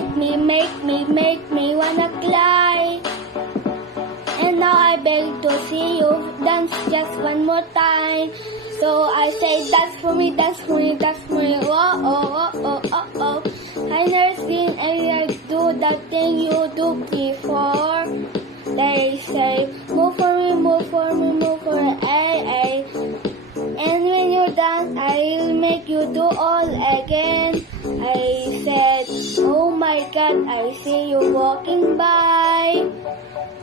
make me wanna cry. And now I beg to see you dance just one more time. So I say, dance for me, dance for me, dance for me. Oh, oh, oh, oh, oh, oh. I never seen anyone do that thing you do before. They say, move for me, move for me, move for me, ay, ay. And when you dance, I'll make you do all again. I said, oh my God, I see you walking by.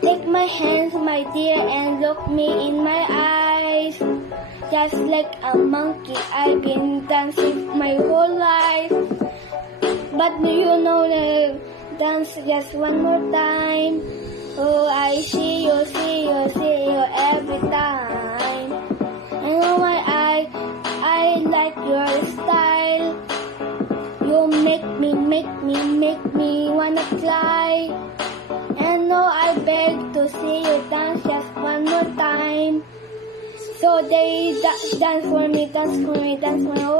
Take my hands, my dear, and look me in my eyes. Just like a monkey, I've been dancing my whole life. But do you know the dance just one more time? Oh, I see you every time. And oh my I like your style. You make me wanna fly. And no, I beg to see you dance just one more time. So they dance for me, dance for me, dance for me.